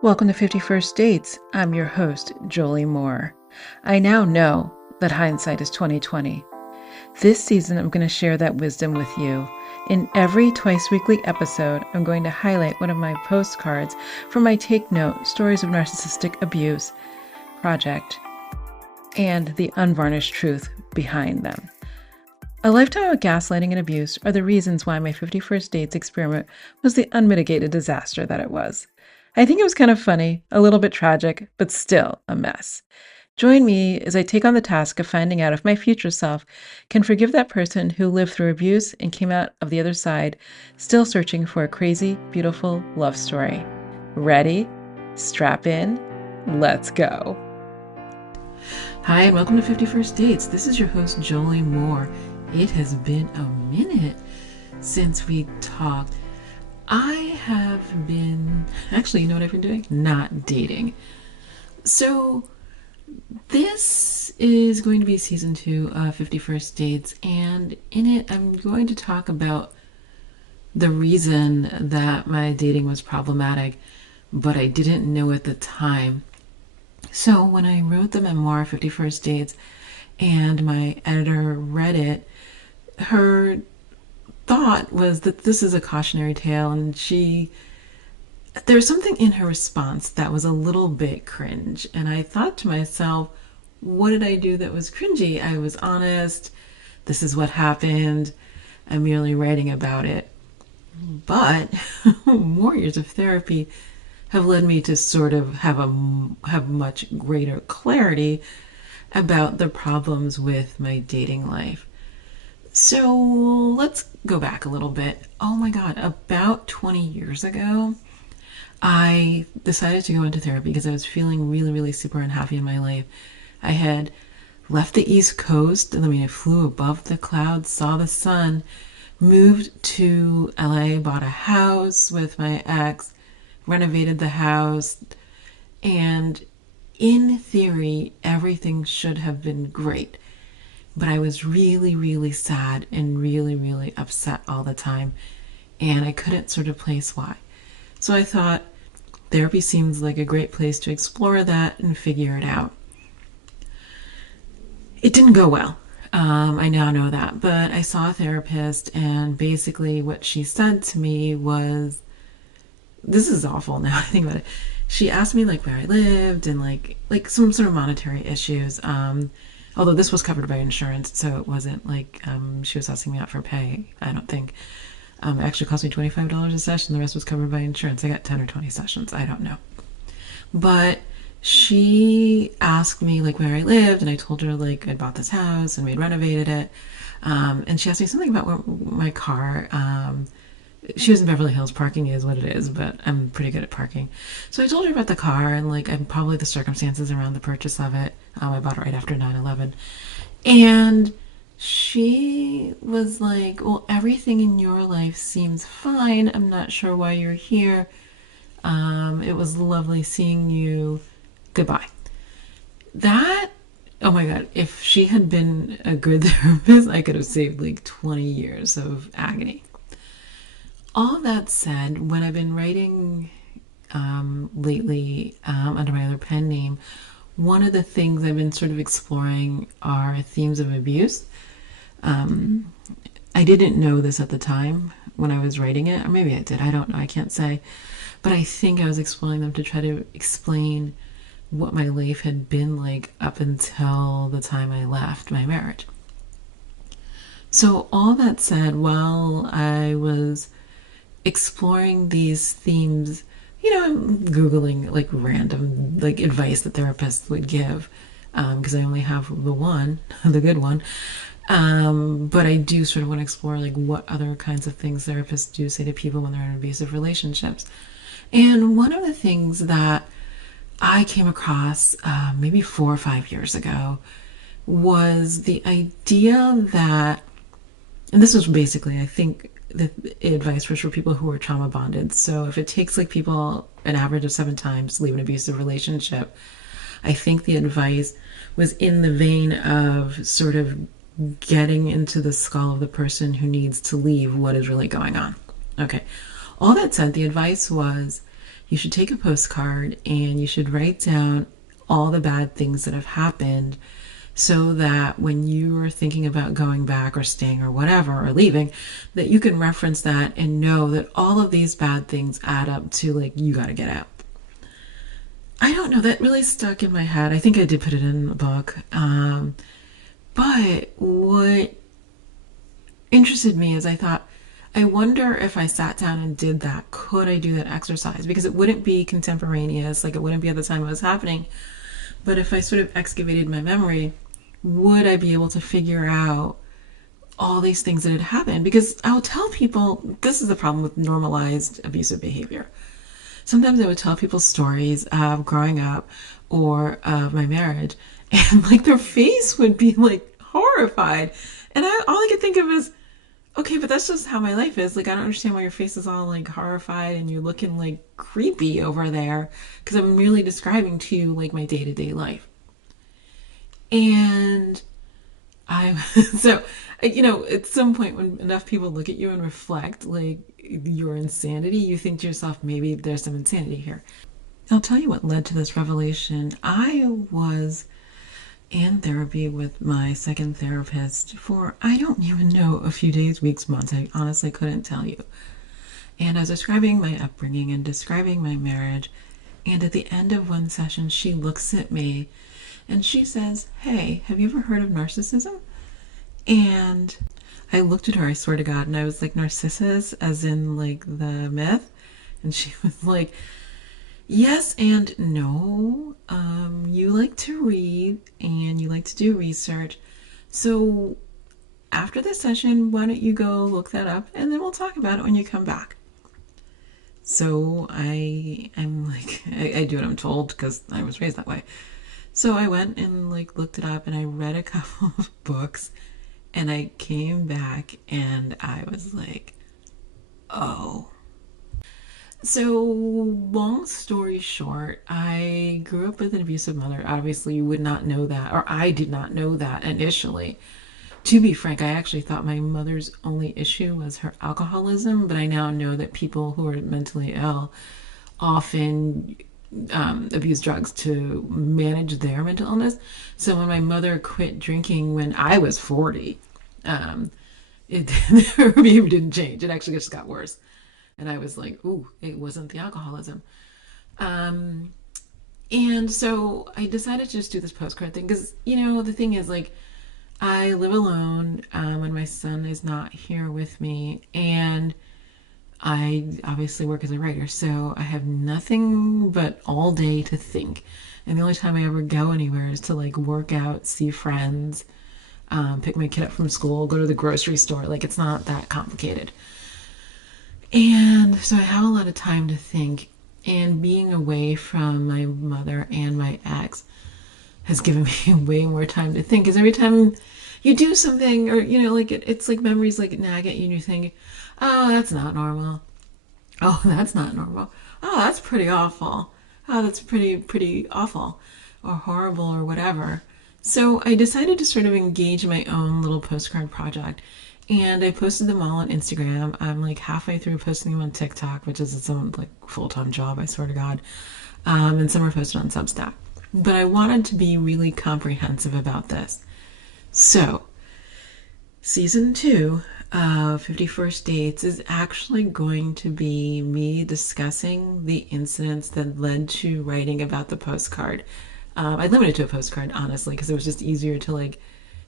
Welcome to 51st Dates. I'm your host, Jolie Moore. I now know that hindsight is 2020. This season, I'm going to share that wisdom with you. In every twice-weekly episode, I'm going to highlight one of my postcards from my Take Note Stories of Narcissistic Abuse project and the unvarnished truth behind them. A lifetime of gaslighting and abuse are the reasons why my 51st Dates experiment was the unmitigated disaster that it was. I think it was kind of funny, a little bit tragic, but still a mess. Join me as I take on the task of finding out if my future self can forgive that person who lived through abuse and came out of the other side, still searching for a crazy, beautiful love story. Ready? Strap in. Let's go. Hi, and welcome to 51st Dates. This is your host, Jolie Moore. It has been a minute since we talked. I have been, actually, you know what I've been doing? Not dating. So this is going to be season 2 of 51st Dates, and in it I'm going to talk about the reason that my dating was problematic, but I didn't know at the time. So when I wrote the memoir 51st Dates and my editor read it, her thought was that this is a cautionary tale, and there's something in her response that was a little bit cringe, and I thought to myself, what did I do that was cringy? I was honest. This is what happened. I'm merely writing about it. But more years of therapy have led me to sort of have much greater clarity about the problems with my dating life. So let's go back a little bit. Oh my God, about 20 years ago, I decided to go into therapy because I was feeling really, really super unhappy in my life. I had left the East Coast. I flew above the clouds, saw the sun, moved to LA, bought a house with my ex, renovated the house, and in theory, everything should have been great. But I was really, really sad and really, really upset all the time. And I couldn't sort of place why. So I thought therapy seems like a great place to explore that and figure it out. It didn't go well. I now know that. But I saw a therapist, and basically what she said to me was, this is awful now I think about it. She asked me where I lived and like some sort of monetary issues. Although this was covered by insurance, so it wasn't she was asking me out for pay, I don't think. It actually cost me $25 a session. The rest was covered by insurance. I got 10 or 20 sessions. I don't know. But she asked me where I lived, and I told her I'd bought this house and we'd renovated it. And she asked me something about my car. She was in Beverly Hills. Parking is what it is, but I'm pretty good at parking. So I told her about the car and probably the circumstances around the purchase of it. I bought it right after 9/11. And she was like, well, everything in your life seems fine. I'm not sure why you're here. It was lovely seeing you. Goodbye. That, oh my God, if she had been a good therapist, I could have saved 20 years of agony. All that said, when I've been writing lately under my other pen name, one of the things I've been sort of exploring are themes of abuse. I didn't know this at the time when I was writing it, or maybe I did, I don't know, I can't say. But I think I was exploring them to try to explain what my life had been like up until the time I left my marriage. So all that said, while I was exploring these themes, I'm Googling random advice that therapists would give, because I only have the one, the good one. But I do sort of want to explore what other kinds of things therapists do say to people when they're in abusive relationships. And one of the things that I came across maybe 4 or 5 years ago was the idea that, and this was basically, I think, the advice was for people who are trauma bonded. So if it takes people an average of 7 times to leave an abusive relationship, I think the advice was in the vein of sort of getting into the skull of the person who needs to leave what is really going on. Okay. All that said, the advice was you should take a postcard and you should write down all the bad things that have happened, so that when you are thinking about going back or staying or whatever or leaving, that you can reference that and know that all of these bad things add up to like, you got to get out. I don't know, that really stuck in my head. I think I did put it in the book. But what interested me is I thought, I wonder if I sat down and did that, could I do that exercise? Because it wouldn't be contemporaneous, like it wouldn't be at the time it was happening. But if I sort of excavated my memory, would I be able to figure out all these things that had happened? Because I'll tell people, this is the problem with normalized abusive behavior. Sometimes I would tell people stories of growing up or of my marriage, and like their face would be like horrified. And all I could think of is, okay, but that's just how my life is. Like, I don't understand why your face is all like horrified and you're looking like creepy over there, because I'm really describing to you like my day-to-day life. And so, at some point when enough people look at you and reflect like your insanity, you think to yourself, maybe there's some insanity here. I'll tell you what led to this revelation. I was in therapy with my second therapist for, I don't even know, a few days, weeks, months. I honestly couldn't tell you. And I was describing my upbringing and describing my marriage. And at the end of one session, she looks at me and she says, "Hey, have you ever heard of narcissism?" And I looked at her, I swear to God, and I was like, "Narcissus, as in like the myth?" And she was like, "Yes and no. You like to read and you like to do research. So after this session, why don't you go look that up and then we'll talk about it when you come back." So I'm like, I do what I'm told because I was raised that way. So I went and like looked it up and I read a couple of books and I came back and I was like, oh. So long story short, I grew up with an abusive mother. Obviously, you would not know that, or I did not know that initially. To be frank, I actually thought my mother's only issue was her alcoholism, but I now know that people who are mentally ill often abuse drugs to manage their mental illness. So when my mother quit drinking when I was 40, her behavior didn't change. It actually just got worse. And I was like, ooh, it wasn't the alcoholism. And so I decided to just do this postcard thing because, the thing is, like, I live alone when my son is not here with me, and I obviously work as a writer, so I have nothing but all day to think. And the only time I ever go anywhere is to like work out, see friends, pick my kid up from school, go to the grocery store. Like, it's not that complicated. And so I have a lot of time to think, and being away from my mother and my ex has given me way more time to think, because every time you do something, or like it's like memories like nag at you and you think, oh, that's not normal, oh, that's not normal, oh, that's pretty awful, oh, that's pretty awful or horrible or whatever. So I decided to sort of engage my own little postcard project, and I posted them all on Instagram. I'm like halfway through posting them on TikTok, which is its own like full-time job, I swear to God. And some are posted on Substack. But I wanted to be really comprehensive about this. So, season 2 of 50 First Dates is actually going to be me discussing the incidents that led to writing about the postcard. I limited it to a postcard, honestly, because it was just easier to like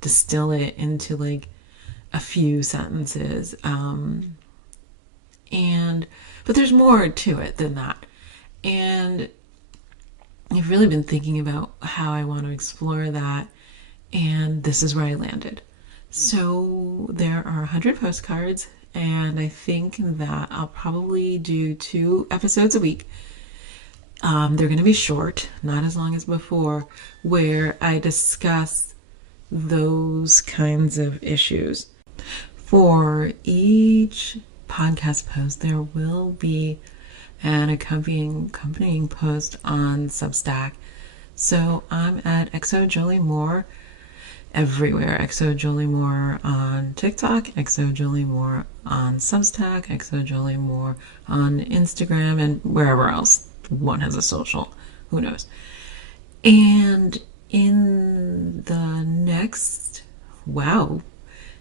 distill it into like a few sentences. But there's more to it than that. And I've really been thinking about how I want to explore that, and this is where I landed. So there are 100 postcards, and I think that I'll probably do 2 episodes a week. They're going to be short, not as long as before, where I discuss those kinds of issues. For each podcast post, there will be an accompanying post on Substack. So I'm at XO Jolie Moore, everywhere. XO Jolie Moore on TikTok, XO Jolie Moore on Substack, XO Jolie Moore on Instagram, and wherever else one has a social. Who knows? And in the next,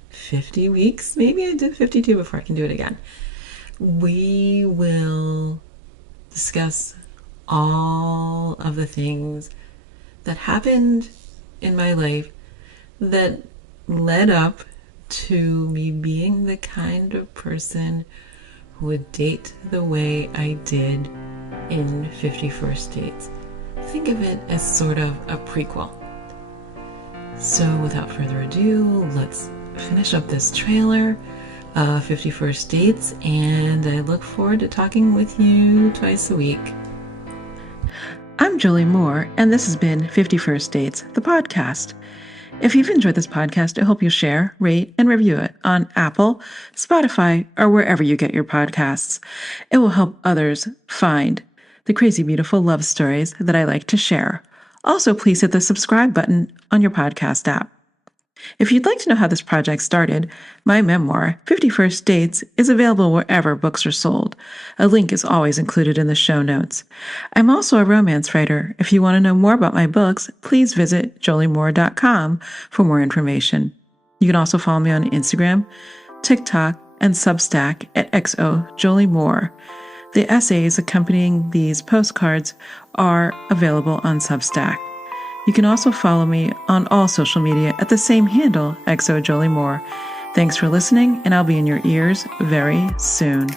50 weeks, maybe I did 52 before I can do it again, we will discuss all of the things that happened in my life that led up to me being the kind of person who would date the way I did in 50 First Dates. Think of it as sort of a prequel. So without further ado, let's finish up this trailer of 50 First Dates, and I look forward to talking with you twice a week. I'm Jolie Moore, and this has been 50 First Dates, the podcast. If you've enjoyed this podcast, I hope you'll share, rate, and review it on Apple, Spotify, or wherever you get your podcasts. It will help others find the crazy, beautiful love stories that I like to share. Also, please hit the subscribe button on your podcast app. If you'd like to know how this project started, my memoir, 50 First Dates, is available wherever books are sold. A link is always included in the show notes. I'm also a romance writer. If you want to know more about my books, please visit joliemoore.com for more information. You can also follow me on Instagram, TikTok, and Substack at XOJolieMoore. The essays accompanying these postcards are available on Substack. You can also follow me on all social media at the same handle, XOJolieMoore. Thanks for listening, and I'll be in your ears very soon.